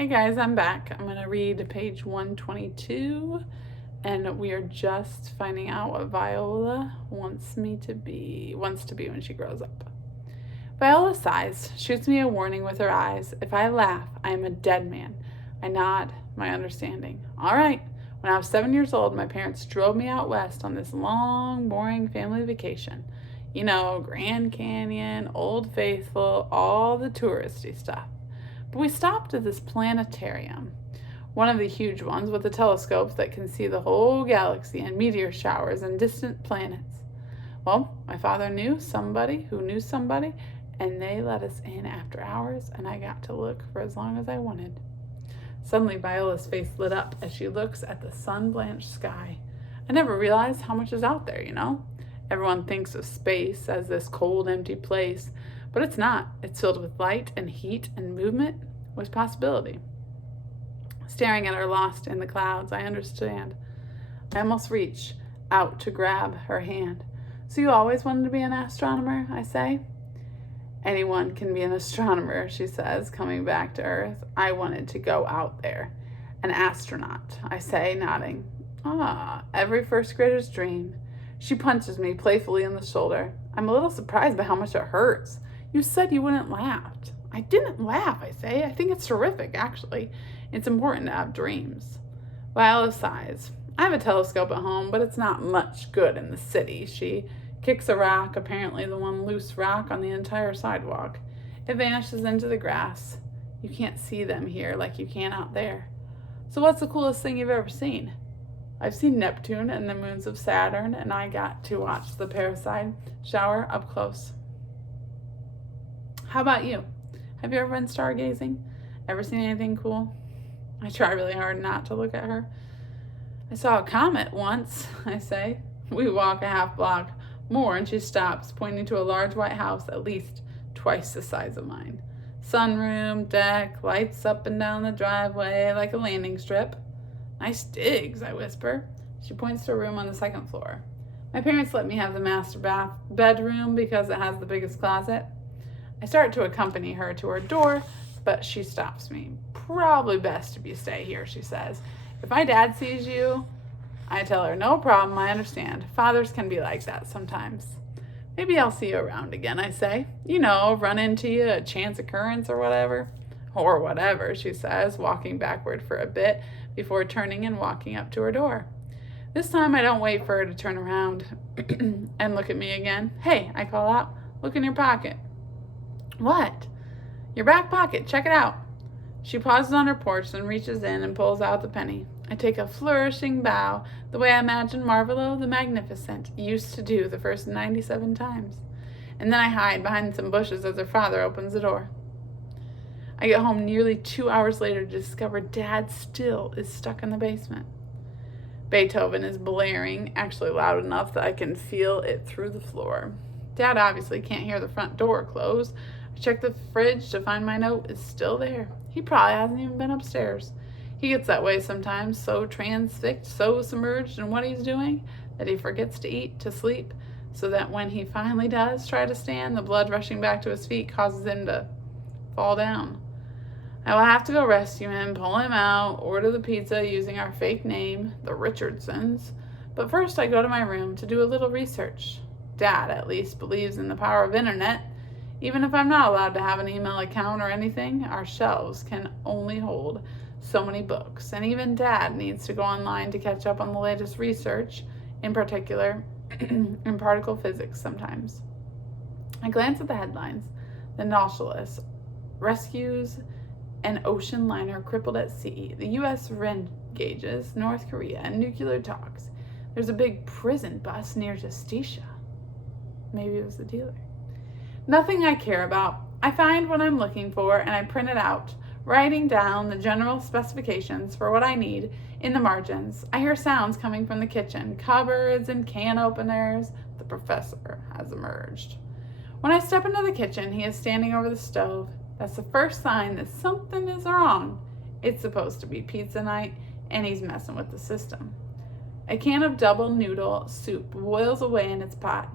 Hey guys, I'm back. I'm going to read page 122, and we are just finding out what Viola wants to be when she grows up. Viola sighs, shoots me a warning with her eyes. If I laugh, I am a dead man. I nod my understanding. All right. When I was 7 years old, my parents drove me out west on this long, boring family vacation. You know, Grand Canyon, Old Faithful, all the touristy stuff. But we stopped at this planetarium, one of the huge ones with the telescopes that can see the whole galaxy and meteor showers and distant planets. Well, my father knew somebody who knew somebody, and they let us in after hours, and I got to look for as long as I wanted. Suddenly, Viola's face lit up as she looks at the sun-blanched sky. I never realized how much is out there, you know? Everyone thinks of space as this cold, empty place, but it's not. It's filled with light and heat and movement with possibility. Staring at her lost in the clouds, I understand. I almost reach out to grab her hand. So you always wanted to be an astronomer, I say? Anyone can be an astronomer, she says, coming back to Earth. I wanted to go out there. An astronaut, I say, nodding. Every first grader's dream. She punches me playfully in the shoulder. I'm a little surprised by how much it hurts. You said you wouldn't laugh. I didn't laugh, I say. I think it's terrific, actually. It's important to have dreams. Viola sighs. I have a telescope at home, but it's not much good in the city. She kicks a rock, apparently the one loose rock on the entire sidewalk. It vanishes into the grass. You can't see them here like you can out there. So what's the coolest thing you've ever seen? I've seen Neptune and the moons of Saturn, and I got to watch the Perseid shower up close. How about you? Have you ever been stargazing? Ever seen anything cool? I try really hard not to look at her. I saw a comet once, I say. We walk a half block more, and she stops, pointing to a large white house at least twice the size of mine. Sunroom, deck, lights up and down the driveway like a landing strip. Nice digs, I whisper. She points to a room on the second floor. My parents let me have the master bedroom because it has the biggest closet. I start to accompany her to her door, but she stops me. Probably best if you stay here, she says. If my dad sees you, I tell her, no problem, I understand. Fathers can be like that sometimes. Maybe I'll see you around again, I say. You know, run into you, a chance occurrence or whatever. Or whatever, she says, walking backward for a bit before turning and walking up to her door. This time I don't wait for her to turn around and look at me again. Hey, I call out, look in your pocket. What? Your back pocket, check it out. She pauses on her porch and reaches in and pulls out the penny. I take a flourishing bow, the way I imagine Marvolo the Magnificent used to do the first 97 times. And then I hide behind some bushes as her father opens the door. I get home nearly 2 hours later to discover Dad still is stuck in the basement. Beethoven is blaring, actually loud enough that I can feel it through the floor. Dad obviously can't hear the front door close. I check the fridge to find my note is still there. He probably hasn't even been upstairs. He gets that way sometimes, so transfixed, so submerged in what he's doing, that he forgets to eat, to sleep, so that when he finally does try to stand, the blood rushing back to his feet causes him to fall down. I will have to go rescue him, pull him out, order the pizza using our fake name, the Richardsons. But first I go to my room to do a little research. Dad, at least, believes in the power of internet. Even if I'm not allowed to have an email account or anything, our shelves can only hold so many books. And even Dad needs to go online to catch up on the latest research, in particular in particle physics sometimes. I glance at the headlines. The Nautilus rescues an ocean liner crippled at sea. The U.S. engages North Korea in nuclear talks. There's a big prison bus near Justicia. Maybe it was the dealer. Nothing I care about. I find what I'm looking for and I print it out, writing down the general specifications for what I need in the margins. I hear sounds coming from the kitchen, cupboards and can openers. The professor has emerged. When I step into the kitchen, he is standing over the stove. That's the first sign that something is wrong. It's supposed to be pizza night, and he's messing with the system. A can of double noodle soup boils away in its pot.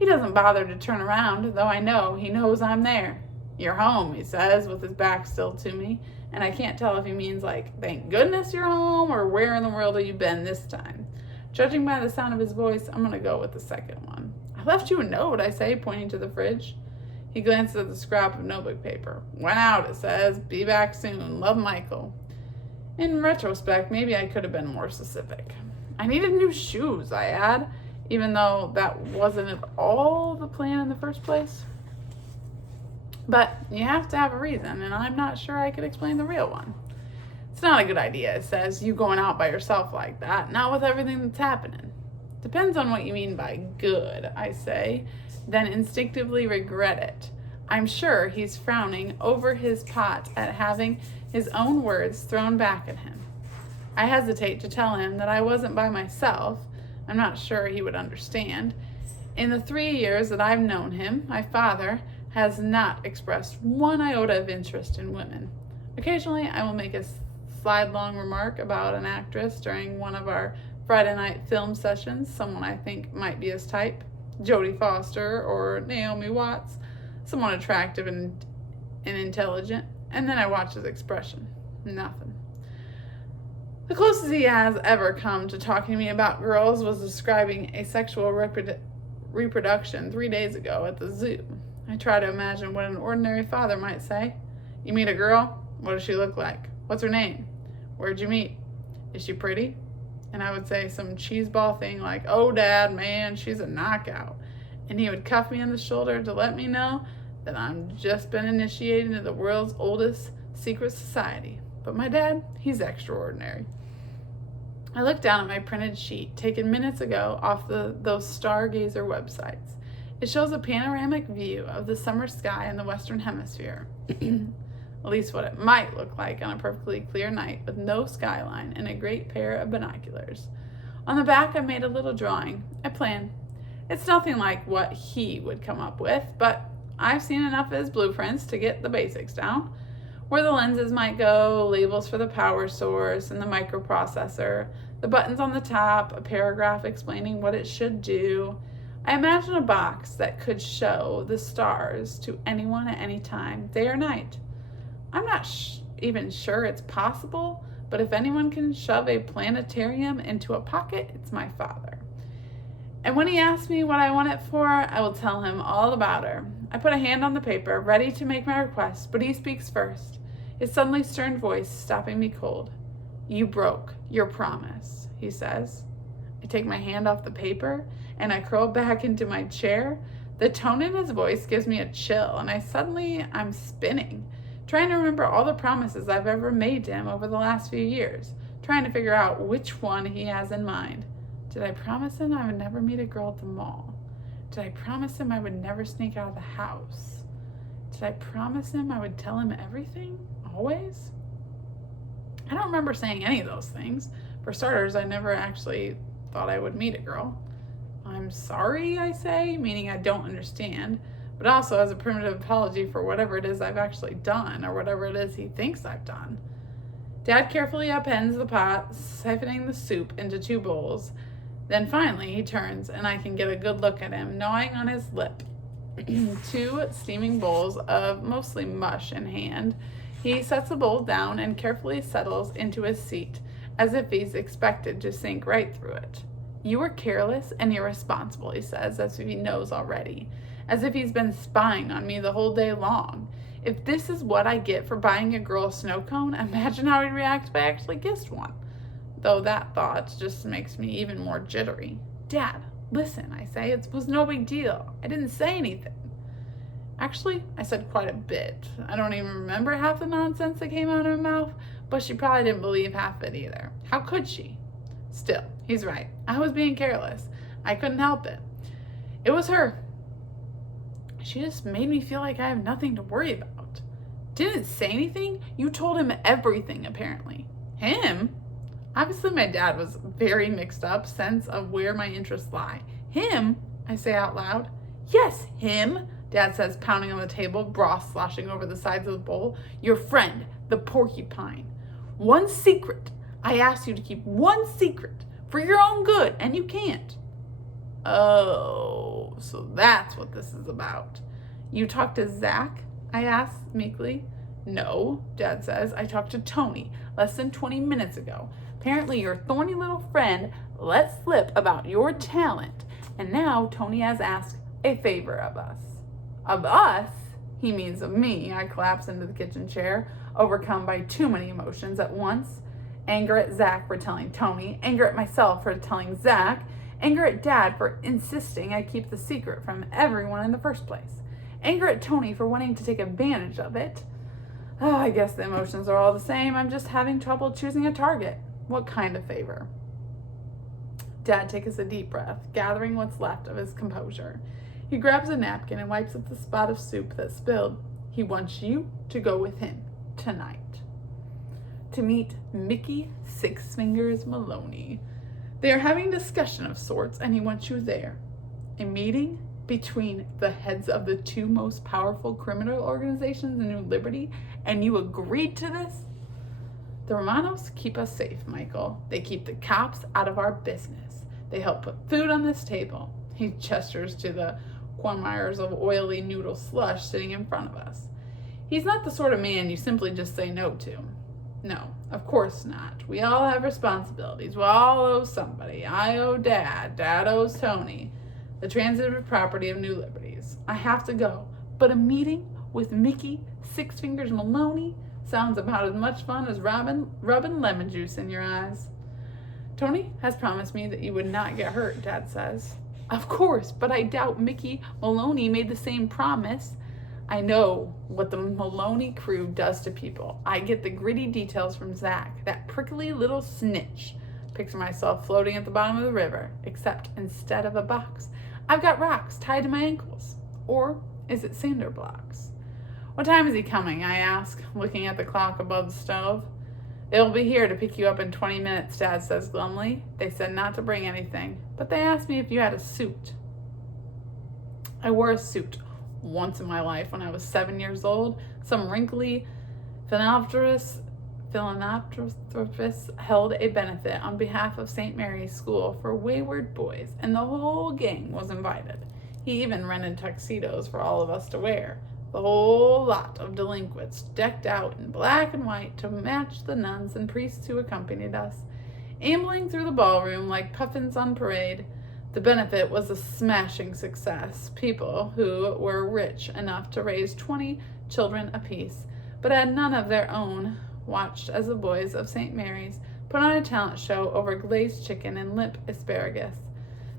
He doesn't bother to turn around, though I know he knows I'm there. You're home, he says, with his back still to me, and I can't tell if he means like, thank goodness you're home, or where in the world have you been this time? Judging by the sound of his voice, I'm going to go with the second one. I left you a note, I say, pointing to the fridge. He glances at the scrap of notebook paper. Went out, it says. Be back soon. Love, Michael. In retrospect, maybe I could have been more specific. I needed new shoes, I add, even though that wasn't at all the plan in the first place. But you have to have a reason, and I'm not sure I could explain the real one. It's not a good idea, it says, you going out by yourself like that, not with everything that's happening. Depends on what you mean by good, I say, then instinctively regret it. I'm sure he's frowning over his pot at having his own words thrown back at him. I hesitate to tell him that I wasn't by myself. I'm not sure he would understand. In the 3 years that I've known him, my father has not expressed one iota of interest in women. Occasionally, I will make a slide-long remark about an actress during one of our Friday night film sessions, someone I think might be his type, Jodie Foster or Naomi Watts, someone attractive and intelligent, and then I watch his expression. Nothing. The closest he has ever come to talking to me about girls was describing asexual reproduction 3 days ago at the zoo. I try to imagine what an ordinary father might say. You meet a girl? What does she look like? What's her name? Where'd you meet? Is she pretty? And I would say some cheeseball thing like, oh, Dad, man, she's a knockout. And he would cuff me on the shoulder to let me know that I'm just been initiated into the world's oldest secret society. But my dad, he's extraordinary. I looked down at my printed sheet, taken minutes ago off those Stargazer websites. It shows a panoramic view of the summer sky in the Western Hemisphere. At least what it might look like on a perfectly clear night with no skyline and a great pair of binoculars. On the back, I made a little drawing, a plan. It's nothing like what he would come up with, but I've seen enough of his blueprints to get the basics down. Where the lenses might go, labels for the power source and the microprocessor, the buttons on the top, a paragraph explaining what it should do. I imagine a box that could show the stars to anyone at any time, day or night. I'm not even sure it's possible, but if anyone can shove a planetarium into a pocket, it's my father. And when he asks me what I want it for, I will tell him all about her. I put a hand on the paper, ready to make my request, but he speaks first, his suddenly stern voice stopping me cold. You broke your promise, he says. I take my hand off the paper, and I curl back into my chair. The tone in his voice gives me a chill, and I'm spinning, trying to remember all the promises I've ever made to him over the last few years, trying to figure out which one he has in mind. Did I promise him I would never meet a girl at the mall? Did I promise him I would never sneak out of the house? Did I promise him I would tell him everything? Always? I don't remember saying any of those things. For starters, I never actually thought I would meet a girl. I'm sorry, I say, meaning I don't understand, but also as a primitive apology for whatever it is I've actually done or whatever it is he thinks I've done. Dad carefully upends the pot, siphoning the soup into 2 bowls. Then finally he turns and I can get a good look at him, gnawing on his lip. 2 steaming bowls of mostly mush in hand. He sets the bowl down and carefully settles into his seat, as if he's expected to sink right through it. You were careless and irresponsible, he says, as if he knows already, as if he's been spying on me the whole day long. If this is what I get for buying a girl a snow cone, imagine how he'd react if I actually kissed one. Though that thought just makes me even more jittery. Dad, listen, I say, it was no big deal. I didn't say anything. Actually, I said quite a bit. I don't even remember half the nonsense that came out of my mouth, but she probably didn't believe half of it either. How could she? Still, he's right. I was being careless. I couldn't help it. It was her. She just made me feel like I have nothing to worry about. Didn't say anything? You told him everything, apparently. Him? Obviously, my dad was very mixed up sense of where my interests lie. Him? I say out loud. Yes, him, Dad says, pounding on the table, broth sloshing over the sides of the bowl. Your friend, the porcupine. One secret. I asked you to keep one secret for your own good, and you can't. Oh, so that's what this is about. You talked to Zach? I ask meekly. No, Dad says. I talked to Tony less than 20 minutes ago. Apparently your thorny little friend let slip about your talent, and now Tony has asked a favor of us. Of us? He means of me. I collapse into the kitchen chair, overcome by too many emotions at once. Anger at Zach for telling Tony, anger at myself for telling Zach, anger at Dad for insisting I keep the secret from everyone in the first place, anger at Tony for wanting to take advantage of it. Oh, I guess the emotions are all the same. I'm just having trouble choosing a target. What kind of favor? Dad takes a deep breath, gathering what's left of his composure. He grabs a napkin and wipes up the spot of soup that spilled. He wants you to go with him tonight to meet Mickey Six Fingers Maloney. They are having a discussion of sorts, and he wants you there. A meeting between the heads of the two most powerful criminal organizations in New Liberty, and you agreed to this? The Romanos keep us safe, Michael. They keep the cops out of our business. They help put food on this table. He gestures to the quagmires of oily noodle slush sitting in front of us. He's not the sort of man you simply just say no to. No, of course not. We all have responsibilities. We all owe somebody. I owe Dad. Dad owes Tony. The transitive property of New Liberties. I have to go. But a meeting with Mickey Six Fingers Maloney sounds about as much fun as rubbing lemon juice in your eyes. Tony has promised me that you would not get hurt, Dad says. Of course, but I doubt Mickey Maloney made the same promise. I know what the Maloney crew does to people. I get the gritty details from Zach, that prickly little snitch. Picture myself floating at the bottom of the river, except instead of a box, I've got rocks tied to my ankles. Or is it cinder blocks? What time is he coming? I ask, looking at the clock above the stove. They'll be here to pick you up in 20 minutes, Dad says glumly. They said not to bring anything, but they asked me if you had a suit. I wore a suit once in my life when I was 7 years old. Some wrinkly philanthropist held a benefit on behalf of St. Mary's School for Wayward Boys, and the whole gang was invited. He even rented tuxedos for all of us to wear. The whole lot of delinquents decked out in black and white to match the nuns and priests who accompanied us, ambling through the ballroom like puffins on parade. The benefit was a smashing success. People who were rich enough to raise 20 children apiece, but had none of their own, watched as the boys of St. Mary's put on a talent show over glazed chicken and limp asparagus.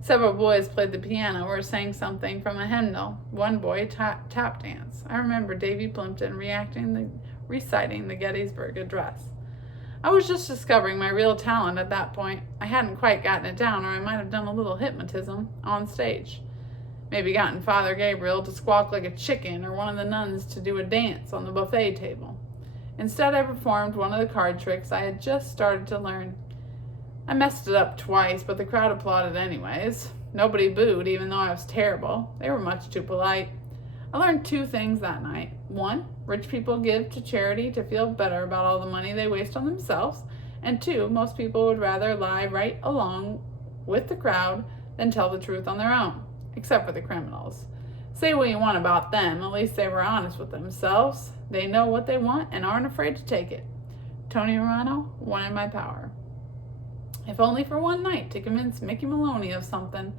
Several boys played the piano or sang something from a hymnal. One boy tap dance. I remember Davy Plimpton reciting the Gettysburg Address. I was just discovering my real talent at that point. I hadn't quite gotten it down, or I might have done a little hypnotism on stage. Maybe gotten Father Gabriel to squawk like a chicken, or one of the nuns to do a dance on the buffet table. Instead, I performed one of the card tricks I had just started to learn. I messed it up twice, but the crowd applauded anyways. Nobody booed, even though I was terrible. They were much too polite. I learned 2 things that night. 1, rich people give to charity to feel better about all the money they waste on themselves. And 2, most people would rather lie right along with the crowd than tell the truth on their own, except for the criminals. Say what you want about them, at least they were honest with themselves. They know what they want and aren't afraid to take it. Tony Romano wanted my power. If only for one night to convince Mickey Maloney of something.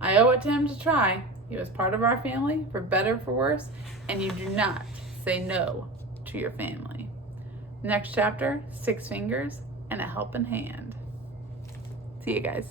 I owe it to him to try. He was part of our family, for better or for worse, and you do not say no to your family. Next chapter, 6 fingers and a helping hand. See you guys.